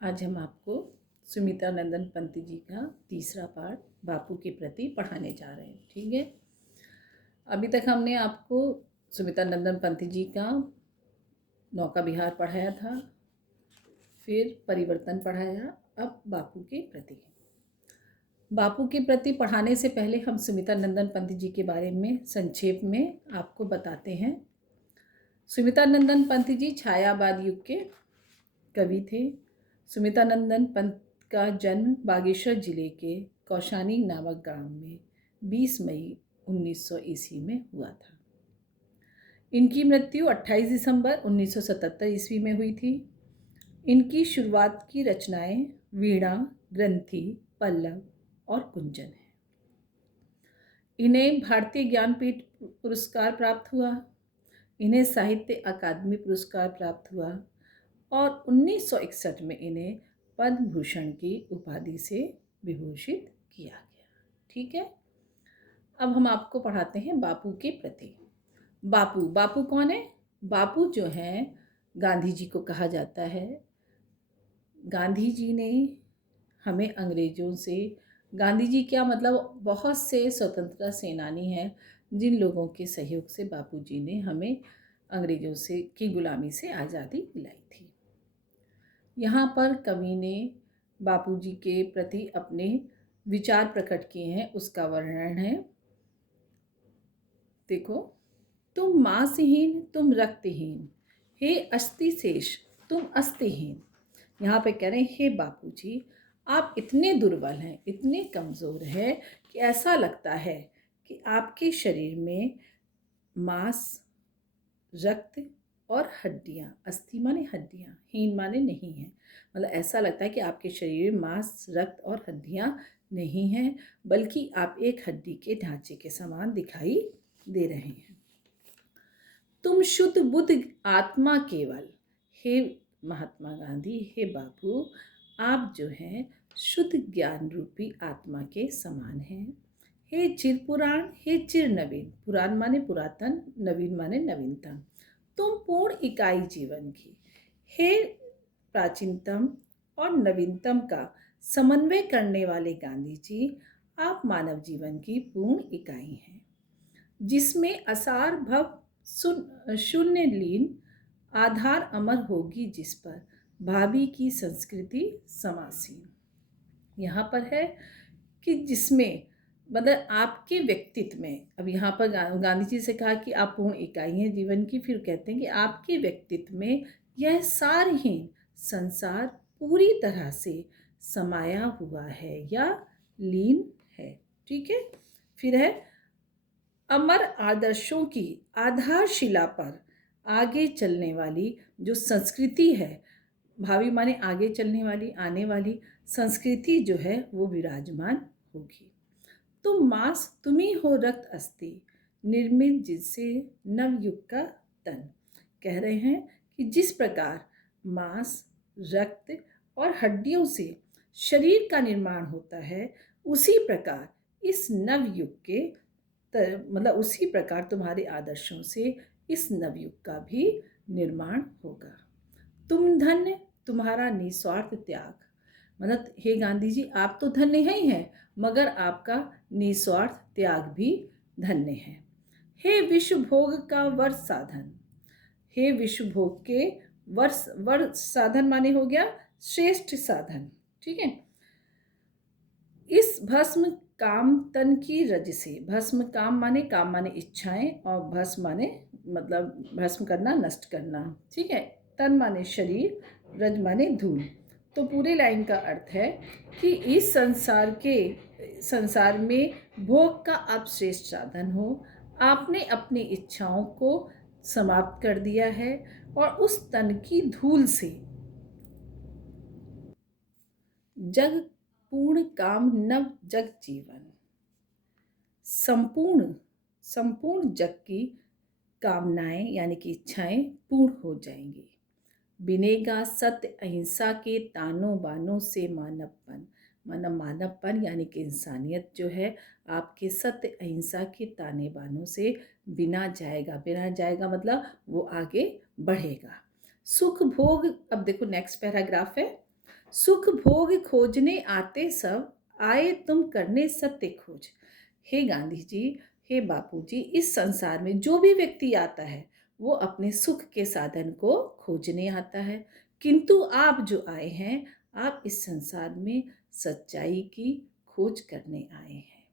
आज हम आपको सुमित्रा नंदन पंत जी का तीसरा पाठ बापू के प्रति पढ़ाने जा रहे हैं। ठीक है, अभी तक हमने आपको सुमित्रा नंदन पंत जी का नौका विहार पढ़ाया था, फिर परिवर्तन पढ़ाया, अब बापू के प्रति। बापू के प्रति पढ़ाने से पहले हम सुमित्रा नंदन पंत जी के बारे में संक्षेप में आपको बताते हैं। सुमित्रा नंदन पंत जी छायावाद युग के कवि थे। सुमित्रा नंदन पंत का जन्म बागेश्वर जिले के कौशानी नामक गांव में 20 मई 1900 ईस्वी में हुआ था। इनकी मृत्यु 28 दिसंबर 1977 ईस्वी में हुई थी। इनकी शुरुआत की रचनाएं वीणा, ग्रंथि, पल्लव और कुंजन है। इन्हें भारतीय ज्ञानपीठ पुरस्कार प्राप्त हुआ। इन्हें साहित्य अकादमी पुरस्कार प्राप्त हुआ और 1961 में इन्हें पद्म भूषण की उपाधि से विभूषित किया गया। ठीक है, अब हम आपको पढ़ाते हैं बापू के प्रति। बापू कौन है? बापू जो हैं गांधी जी को कहा जाता है। गांधी जी ने हमें अंग्रेज़ों से, गांधी जी क्या मतलब बहुत से स्वतंत्रता सेनानी हैं जिन लोगों के सहयोग से बापू जी ने हमें अंग्रेज़ों से की गुलामी से आज़ादी दिलाई थी। यहाँ पर कवि ने बापू जी के प्रति अपने विचार प्रकट किए हैं, उसका वर्णन है। देखो, तुम मांसहीन, तुम रक्तहीन, हे अस्थि शेष तुम अस्थिहीन। यहाँ पे कह रहे हैं, हे बापू जी आप इतने दुर्बल हैं, इतने कमज़ोर हैं कि ऐसा लगता है कि आपके शरीर में मांस, रक्त और हड्डियाँ, अस्थि माने हड्डियाँ, हीन माने नहीं है, मतलब ऐसा लगता है कि आपके शरीर में मांस, रक्त और हड्डियाँ नहीं हैं, बल्कि आप एक हड्डी के ढांचे के समान दिखाई दे रहे हैं। तुम शुद्ध बुद्ध आत्मा केवल, हे महात्मा गांधी, हे बापू आप जो हैं शुद्ध ज्ञान रूपी आत्मा के समान हैं। हे चिर पुराण, हे चिर नवीन, पुराण माने पुरातन, नवीन माने नवीनतम, तुम पूर्ण इकाई जीवन की, हे प्राचीनतम और नवीनतम का समन्वय करने वाले गांधी जी आप मानव जीवन की पूर्ण इकाई हैं, जिसमें असार भव शून्य लीन आधार अमर होगी, जिस पर भावी की संस्कृति समासीन। यहाँ पर है कि जिसमें मतलब आपके व्यक्तित्व में, अब यहाँ पर गांधी जी से कहा कि आप पूर्ण इकाई हैं जीवन की, फिर कहते हैं कि आपके व्यक्तित्व में यह सारहीन संसार पूरी तरह से समाया हुआ है या लीन है। ठीक है, फिर है अमर आदर्शों की आधारशिला पर आगे चलने वाली जो संस्कृति है, भावी माने आगे चलने वाली, आने वाली संस्कृति जो है वो विराजमान होगी। तुम मांस, तुम ही हो रक्त अस्थि, निर्मित जिससे नवयुग का तन। कह रहे हैं कि जिस प्रकार मांस, रक्त और हड्डियों से शरीर का निर्माण होता है, उसी प्रकार इस नवयुग के मतलब उसी प्रकार तुम्हारे आदर्शों से इस नवयुग का भी निर्माण होगा। तुम धन्य, तुम्हारा निस्वार्थ त्याग, मतलब हे गांधी जी आप तो धन्य ही हैं, मगर आपका निस्वार्थ त्याग भी धन्य है। हे विश्व भोग का वर्ष साधन, हे विश्व भोग के वर्ष साधन माने हो गया श्रेष्ठ साधन। ठीक है, इस भस्म काम तन की रज से, भस्म काम माने इच्छाएं और भस्म माने मतलब भस्म करना, नष्ट करना। ठीक है, तन माने शरीर, रज माने धूल। तो पूरे लाइन का अर्थ है कि इस संसार में भोग का आप श्रेष्ठ साधन हो, आपने अपनी इच्छाओं को समाप्त कर दिया है और उस तन की धूल से जग पूर्ण काम नव जग जीवन, संपूर्ण जग की कामनाएं यानी कि इच्छाएं पूर्ण हो जाएंगी। बिनेगा सत्य अहिंसा के तानों बानों से मानवपन, मानवपन यानी कि इंसानियत जो है आपके सत्य अहिंसा के ताने बानों से बिना जाएगा मतलब वो आगे बढ़ेगा। सुख भोग, अब देखो नेक्स्ट पैराग्राफ है, सुख भोग खोजने आते सब, आए तुम करने सत्य खोज। हे गांधी जी, हे बापू जी, इस संसार में जो भी व्यक्ति आता है वो अपने सुख के साधन को खोजने आता है, किंतु आप जो आए हैं, आप इस संसार में सच्चाई की खोज करने आए हैं।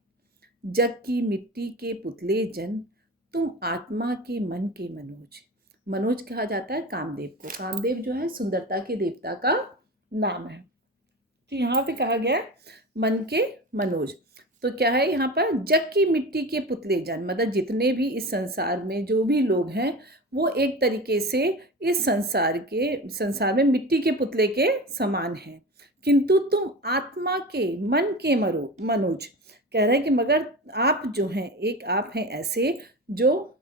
जग की मिट्टी के पुतले जन, तुम आत्मा के मन के मनोज। मनोज कहा जाता है कामदेव को। कामदेव जो है सुंदरता के देवता का नाम है। तो यहाँ पे कहा गया मन के मनोज। तो क्या है यहाँ पर, जग की मिट्टी के पुतले जन, मतलब जितने भी इस संसार में जो भी लोग हैं वो एक तरीके से इस संसार में मिट्टी के पुतले के समान हैं, किंतु तुम आत्मा के मन के मनोज। कह रहे हैं कि मगर आप जो हैं, एक आप हैं ऐसे जो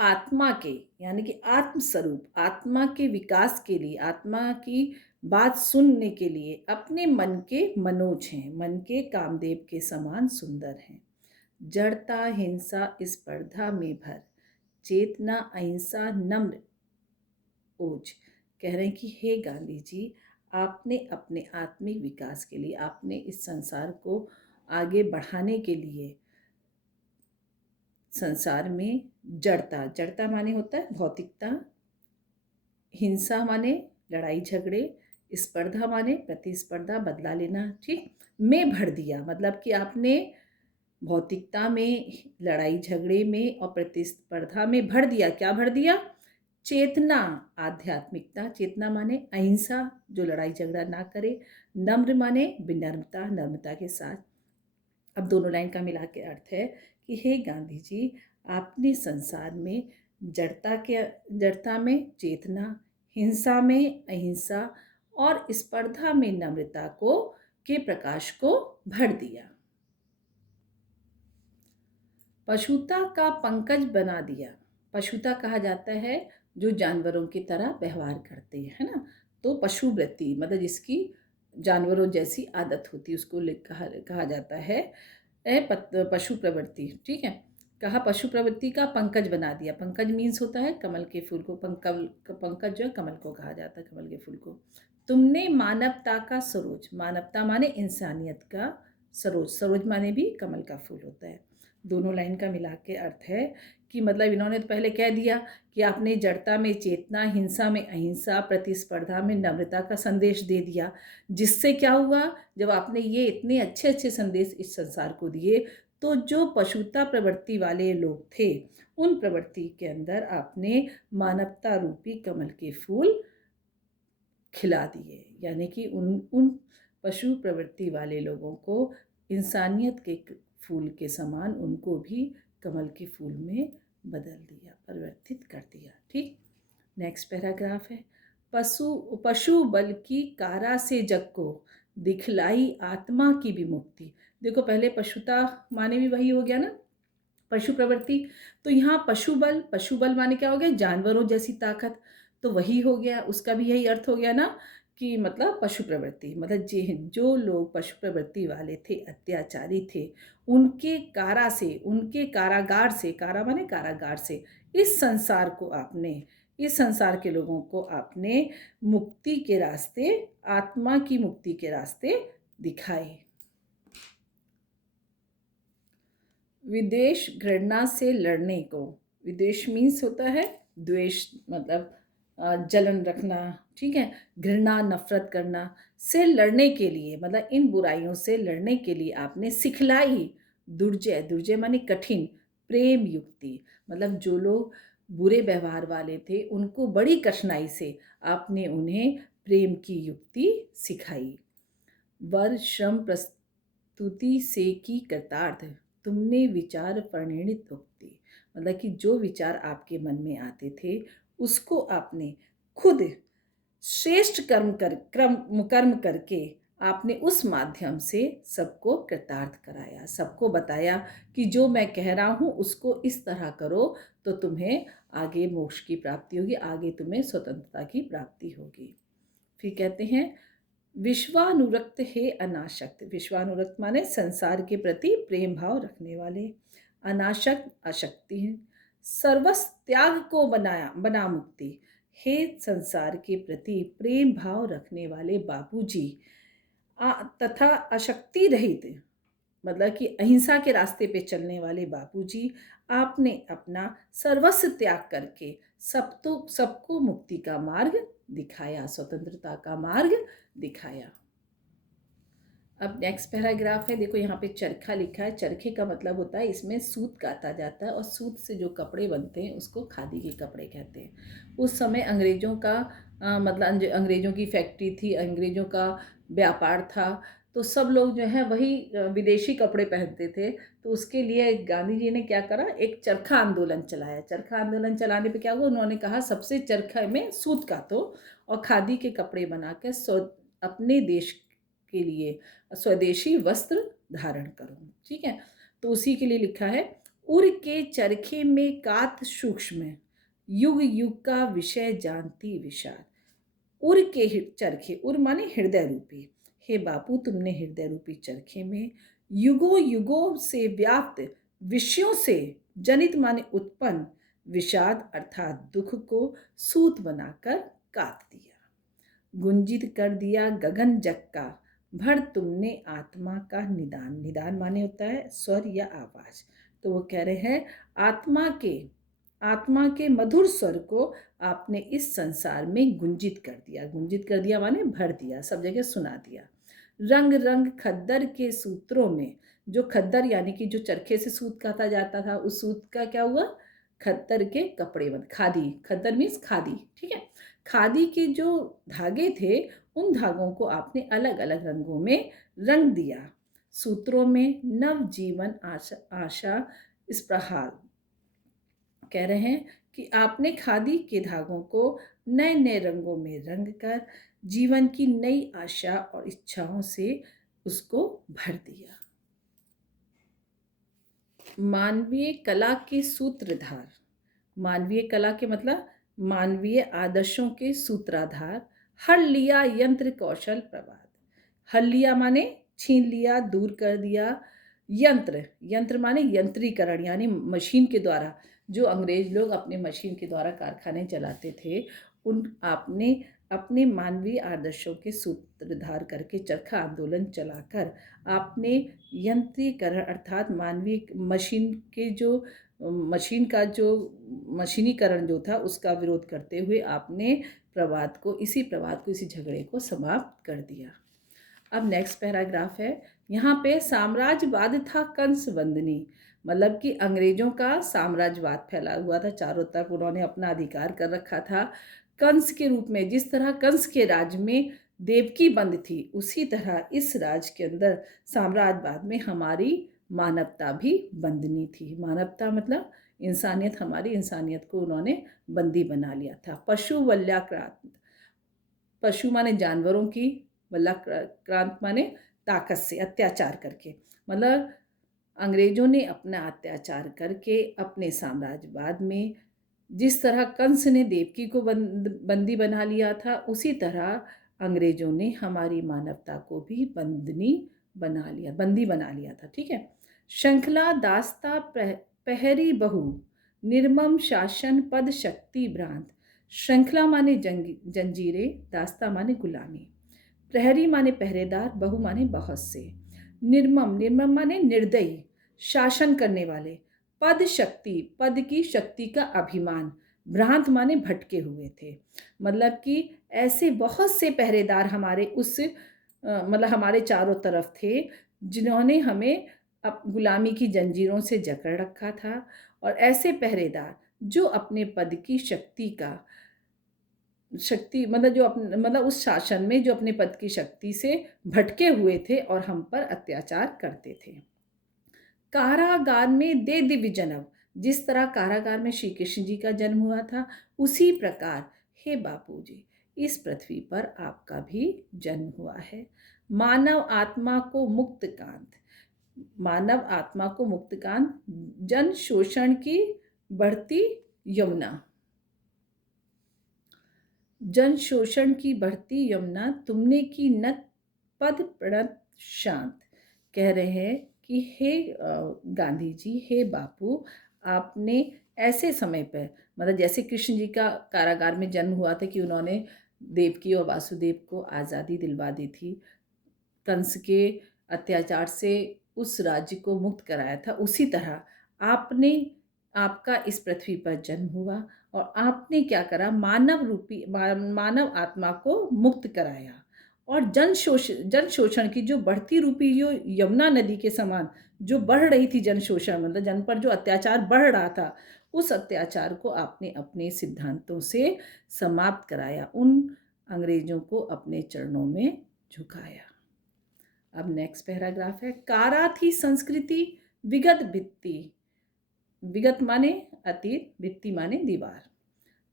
आत्मा के, यानी कि आत्म स्वरूप, आत्मा के विकास के लिए, आत्मा की बात सुनने के लिए अपने मन के मनोज हैं, मन के कामदेव के समान सुंदर हैं। जड़ता हिंसा स्पर्धा में भर, चेतना अहिंसा नम्र ओज। कह रहे हैं कि हे गांधी जी, आपने अपने आत्मिक विकास के लिए, आपने इस संसार को आगे बढ़ाने के लिए संसार में जड़ता, जड़ता माने होता है भौतिकता, हिंसा माने लड़ाई झगड़े, स्पर्धा माने प्रतिस्पर्धा, बदला लेना, ठीक, में भर दिया, मतलब कि आपने भौतिकता में, लड़ाई झगड़े में और प्रतिस्पर्धा में भर दिया। क्या भर दिया? चेतना, आध्यात्मिकता, चेतना माने अहिंसा, जो लड़ाई झगड़ा ना करे, नम्र माने विनम्रता, नम्रता के साथ। अब दोनों लाइन का मिला के अर्थ है कि हे गांधी जी, आपने संसार में जड़ता में चेतना, हिंसा में अहिंसा और स्पर्धा में नम्रता के प्रकाश को भर दिया। पशुता का पंकज बना दिया। पशुता कहा जाता है जो जानवरों की तरह व्यवहार करते हैं, है ना। तो पशुवृत्ति मतलब जिसकी जानवरों जैसी आदत होती है उसको कहा जाता है पशु प्रवृत्ति, ठीक है। कहा पशु प्रवृत्ति का पंकज बना दिया। पंकज मीन्स होता है कमल के फूल को, पंकज जो है कमल को कहा जाता है, कमल के फूल को। तुमने मानवता का सरोज, मानवता माने इंसानियत का, सरोज, सरोज माने भी कमल का फूल होता है। दोनों लाइन का मिला के अर्थ है कि मतलब इन्होंने तो पहले कह दिया कि आपने जड़ता में चेतना, हिंसा में अहिंसा, प्रतिस्पर्धा में नम्रता का संदेश दे दिया, जिससे क्या हुआ, जब आपने ये इतने अच्छे अच्छे संदेश इस संसार को दिए तो जो पशुता प्रवृत्ति वाले लोग थे उन प्रवृत्ति के अंदर आपने मानवता रूपी कमल के फूल खिला दिए, यानी कि उन पशु प्रवृत्ति वाले लोगों को इंसानियत के फूल के समान उनको भी कमल के फूल में बदल दिया, परिवर्तित कर दिया, ठीक। नेक्स्ट पैराग्राफ है, पशु बल की कारा से जग को दिखलाई आत्मा की विमुक्ति। देखो पहले पशुता माने भी वही हो गया ना, पशु प्रवृत्ति। तो यहाँ पशु बल माने क्या हो गया, जानवरों जैसी ताकत, तो वही हो गया, उसका भी यही अर्थ हो गया ना कि मतलब पशु प्रवृत्ति, मतलब जो लोग पशु प्रवृत्ति वाले थे, अत्याचारी थे, उनके उनके कारागार से, कारा माने कारागार से इस संसार के लोगों को आपने मुक्ति के रास्ते, आत्मा की मुक्ति के रास्ते दिखाए। विद्वेष घृणा से लड़ने को, विद्वेष मीन्स होता है द्वेष, मतलब जलन रखना, ठीक है, घृणा नफरत करना, से लड़ने के लिए, मतलब इन बुराइयों से लड़ने के लिए आपने सिखलाई दुर्जय, दुर्जय माने कठिन, प्रेम युक्ति, मतलब जो लोग बुरे व्यवहार वाले थे उनको बड़ी कठिनाई से आपने उन्हें प्रेम की युक्ति सिखाई। वर श्रम प्रस्तुति से की कृतार्थ, तुमने विचार परिणित उक्ति, मतलब कि जो विचार आपके मन में आते थे उसको आपने खुद श्रेष्ठ कर्म करके आपने उस माध्यम से सबको कृतार्थ कराया, सबको बताया कि जो मैं कह रहा हूँ उसको इस तरह करो तो तुम्हें आगे मोक्ष की प्राप्ति होगी, आगे तुम्हें स्वतंत्रता की प्राप्ति होगी। फिर कहते हैं विश्वानुरक्त है अनासक्त, विश्वानुरक्त माने संसार के प्रति प्रेम भाव रखने वाले, अनासक्त अशक्ति है, सर्वस्व त्याग को बना मुक्ति, हे संसार के प्रति प्रेम भाव रखने वाले बापूजी तथा अशक्ति रहित, मतलब कि अहिंसा के रास्ते पे चलने वाले बापूजी, आपने अपना सर्वस्व त्याग करके सबको मुक्ति का मार्ग दिखाया, स्वतंत्रता का मार्ग दिखाया। अब नेक्स्ट पैराग्राफ है, देखो यहाँ पे चरखा लिखा है। चरखे का मतलब होता है इसमें सूत काता जाता है और सूत से जो कपड़े बनते हैं उसको खादी के कपड़े कहते हैं। उस समय अंग्रेज़ों का मतलब अंग्रेज़ों की फैक्ट्री थी, अंग्रेज़ों का व्यापार था, तो सब लोग जो है वही विदेशी कपड़े पहनते थे। तो उसके लिए गांधी जी ने क्या करा, एक चरखा आंदोलन चलाया। चरखा आंदोलन चलाने पे क्या हुआ, उन्होंने कहा सबसे चरखा में सूत कातो और खादी के कपड़े बना के अपने देश के लिए स्वदेशी वस्त्र धारण करो। ठीक है, तो उसी के लिए लिखा है, उर के चरखे में कात सूक्ष्म, युग युग का विषय जानती विषाद। उर के चरखे, उर माने हृदय रूपी, हे बापू तुमने हृदय रूपी चरखे में युगों युगों से व्याप्त विषयों से जनित माने उत्पन्न विषाद अर्थात दुख को सूत बनाकर काट दिया, गुंजित कर दिया गगन जग का, भर तुमने आत्मा का निदान। निदान माने होता है स्वर या आवाज। तो वो कह रहे हैं आत्मा के मधुर स्वर को आपने इस संसार में गुंजित कर दिया। गुंजित कर दिया माने भर दिया, सब जगह सुना दिया। रंग रंग खद्दर के सूत्रों में, जो खद्दर यानी कि जो चरखे से सूत काता जाता था, उस सूत का क्या हुआ, खद्दर के कपड़े बन, खादी, खद्दर मीन्स खादी। ठीक है, खादी के जो धागे थे उन धागों को आपने अलग अलग रंगों में रंग दिया। सूत्रों में नव जीवन आशा इस प्रहार, कह रहे हैं कि आपने खादी के धागों को नए नए रंगों में रंग कर जीवन की नई आशा और इच्छाओं से उसको भर दिया। मानवीय कला के सूत्रधार, मानवीय कला के मतलब मानवीय आदर्शों के सूत्राधार, हर लिया यंत्र कौशल प्रवाद। हर लिया माने छीन लिया, दूर कर दिया। यंत्र, यंत्र माने यंत्रीकरण यानी मशीन के द्वारा, जो अंग्रेज लोग अपने मशीन के द्वारा कारखाने चलाते थे, उन आपने अपने मानवीय आदर्शों के सूत्रधार करके चरखा आंदोलन चलाकर आपने यंत्रीकरण अर्थात मानवीय मशीन के जो मशीन का जो मशीनीकरण जो था उसका विरोध करते हुए आपने प्रवाद को, इसी झगड़े को समाप्त कर दिया। अब नेक्स्ट पैराग्राफ है, यहाँ पे साम्राज्यवाद था कंस वंदनी, मतलब कि अंग्रेजों का साम्राज्यवाद फैला हुआ था चारों तरफ, उन्होंने अपना अधिकार कर रखा था कंस के रूप में। जिस तरह कंस के राज में देवकी बंद थी, उसी तरह इस राज के अंदर साम्राज्यवाद में हमारी मानवता भी बंदनी थी। मानवता मतलब इंसानियत, हमारी इंसानियत को उन्होंने बंदी बना लिया था। पशु वल्याक्रांत, पशु माने जानवरों की, वल्याक्रांत माने ताकत से, अत्याचार करके, मतलब अंग्रेजों ने अपना अत्याचार करके अपने साम्राज्यवाद में जिस तरह कंस ने देवकी को बंदी बना लिया था, उसी तरह अंग्रेजों ने हमारी मानवता को भी बंदी बना लिया था। ठीक है, श्रृंखला दास्ता पहरी बहु, निर्मम शासन पद शक्ति भ्रांत। श्रृंखला माने जंजीरें, दास्ता माने गुलामी, प्रहरी माने पहरेदार, बहु माने बहुत से, निर्मम, निर्मम माने निर्दयी, शासन करने वाले, पद शक्ति, पद की शक्ति का अभिमान, भ्रांत माने भटके हुए थे। मतलब कि ऐसे बहुत से पहरेदार हमारे मतलब हमारे चारों तरफ थे, जिन्होंने हमें अब गुलामी की जंजीरों से जकड़ रखा था। और ऐसे पहरेदार जो अपने पद की शक्ति मतलब जो अपने मतलब उस शासन में जो अपने पद की शक्ति से भटके हुए थे और हम पर अत्याचार करते थे। कारागार में दे दिव्य जन्म, जिस तरह कारागार में श्री कृष्ण जी का जन्म हुआ था, उसी प्रकार हे बापूजी इस पृथ्वी पर आपका भी जन्म हुआ है। मानव आत्मा को मुक्तकांत, मानव आत्मा को मुक्तकांत, जन शोषण की बढ़ती यमुना, जन शोषण की बढ़ती यमुना तुमने की नत पद प्रणत शांत। कह रहे हैं कि हे गांधी जी, हे बापू, आपने ऐसे समय पर, मतलब जैसे कृष्ण जी का कारागार में जन्म हुआ था कि उन्होंने देवकी और वासुदेव को आज़ादी दिलवा दी थी, कंस के अत्याचार से उस राज्य को मुक्त कराया था, उसी तरह आपने आपका इस पृथ्वी पर जन्म हुआ और आपने क्या करा, मानव आत्मा को मुक्त कराया। और जन शोषण की जो बढ़ती रूपी, जो यमुना नदी के समान जो बढ़ रही थी जन शोषण, मतलब जन पर जो अत्याचार बढ़ रहा था, उस अत्याचार को आपने अपने सिद्धांतों से समाप्त कराया, उन अंग्रेजों को अपने चरणों में झुकाया। अब नेक्स्ट पैराग्राफ है, कारा थी संस्कृति विगत भित्ति, विगत माने अतीत, भित्ति माने दीवार,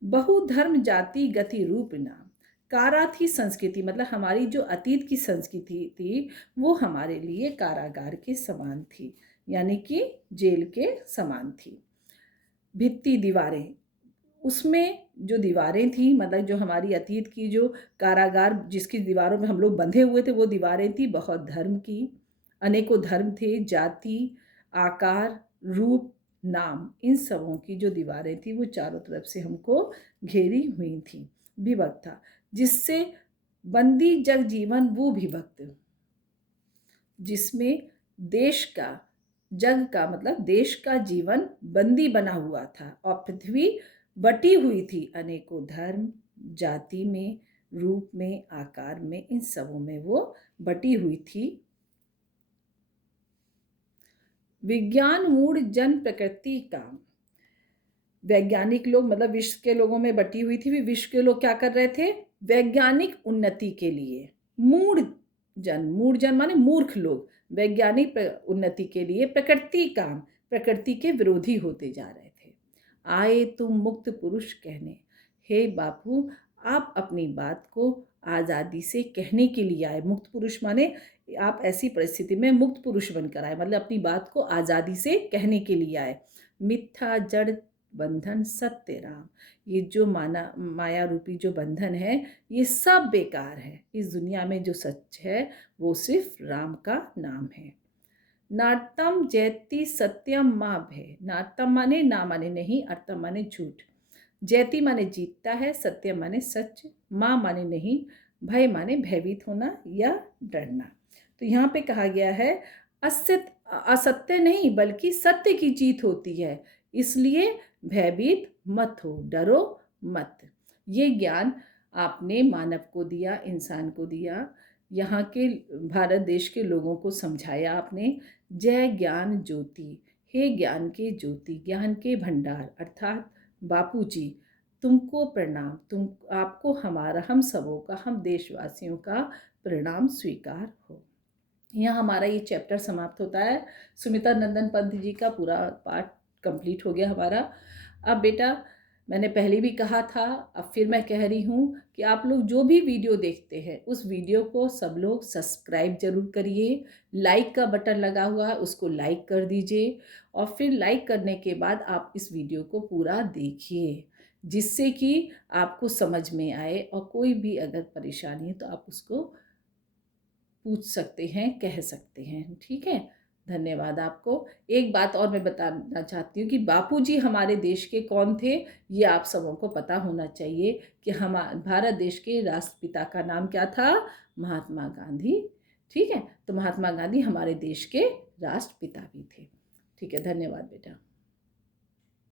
बहुधर्म जाति गति रूप नाम। कारा थी संस्कृति, मतलब हमारी जो अतीत की संस्कृति थी वो हमारे लिए कारागार के समान थी, यानी कि जेल के समान थी। भित्ति दीवारें, उसमें जो दीवारें थी, मतलब जो हमारी अतीत की जो कारागार जिसकी दीवारों में हम लोग बंधे हुए थे, वो दीवारें थी बहुत धर्म की, अनेकों धर्म थे, जाति, आकार, रूप, नाम, इन सबों की जो दीवारें थी वो चारों तरफ से हमको घेरी हुई थी। विभक्त था, जिससे बंदी जग जीवन वो विभक्त, जिसमें देश का, जग का मतलब देश का जीवन बंदी बना हुआ था और पृथ्वी बटी हुई थी अनेकों धर्म, जाति में, रूप में, आकार में, इन सबों में वो बटी हुई थी। विज्ञान मूढ़ जन प्रकृति काम, वैज्ञानिक लोग मतलब विश्व के लोगों में बटी हुई थी, विश्व के लोग क्या कर रहे थे, वैज्ञानिक उन्नति के लिए, मूढ़ जन माने मूर्ख लोग, वैज्ञानिक उन्नति के लिए प्रकृति काम, प्रकृति के विरोधी होते जा रहे थे। आए तुम मुक्त पुरुष कहने, हे बापू आप अपनी बात को आज़ादी से कहने के लिए आए। मुक्त पुरुष माने आप ऐसी परिस्थिति में मुक्त पुरुष बनकर आए, मतलब अपनी बात को आज़ादी से कहने के लिए आए। मिथ्या जड़ बंधन सत्य राम, ये जो माया रूपी जो बंधन है ये सब बेकार है, इस दुनिया में जो सच है वो सिर्फ राम का नाम है। नार्तम जयति सत्यम माँ भय, नार्तम माने ना माने नहीं, अर्थम माने झूठ, जयति माने जीतता है, सत्य माने सच, माँ माने नहीं, भय माने भयभीत होना या डरना। तो यहाँ पे कहा गया है असत्य नहीं बल्कि सत्य की जीत होती है, इसलिए भयभीत मत हो, डरो मत। ये ज्ञान आपने मानव को दिया, इंसान को दिया, यहाँ के भारत देश के लोगों को समझाया आपने। जय ज्ञान ज्योति, हे ज्ञान के ज्योति, ज्ञान के भंडार अर्थात बापू जी तुमको प्रणाम, तुम आपको हमारा, हम सबों का, हम देशवासियों का प्रणाम स्वीकार हो। यहाँ हमारा ये चैप्टर समाप्त होता है। सुमित्रा नंदन पंत जी का पूरा पाठ कंप्लीट हो गया हमारा। अब बेटा मैंने पहले भी कहा था, अब फिर मैं कह रही हूँ कि आप लोग जो भी वीडियो देखते हैं उस वीडियो को सब लोग सब्सक्राइब जरूर करिए, लाइक का बटन लगा हुआ है उसको लाइक कर दीजिए और फिर लाइक करने के बाद आप इस वीडियो को पूरा देखिए, जिससे कि आपको समझ में आए और कोई भी अगर परेशानी है तो आप उसको पूछ सकते हैं, कह सकते हैं। ठीक है, धन्यवाद आपको। एक बात और मैं बताना चाहती हूँ कि बापूजी हमारे देश के कौन थे, ये आप सबों को पता होना चाहिए कि हम भारत देश के राष्ट्रपिता का नाम क्या था, महात्मा गांधी। ठीक है, तो महात्मा गांधी हमारे देश के राष्ट्रपिता भी थे। ठीक है, धन्यवाद बेटा।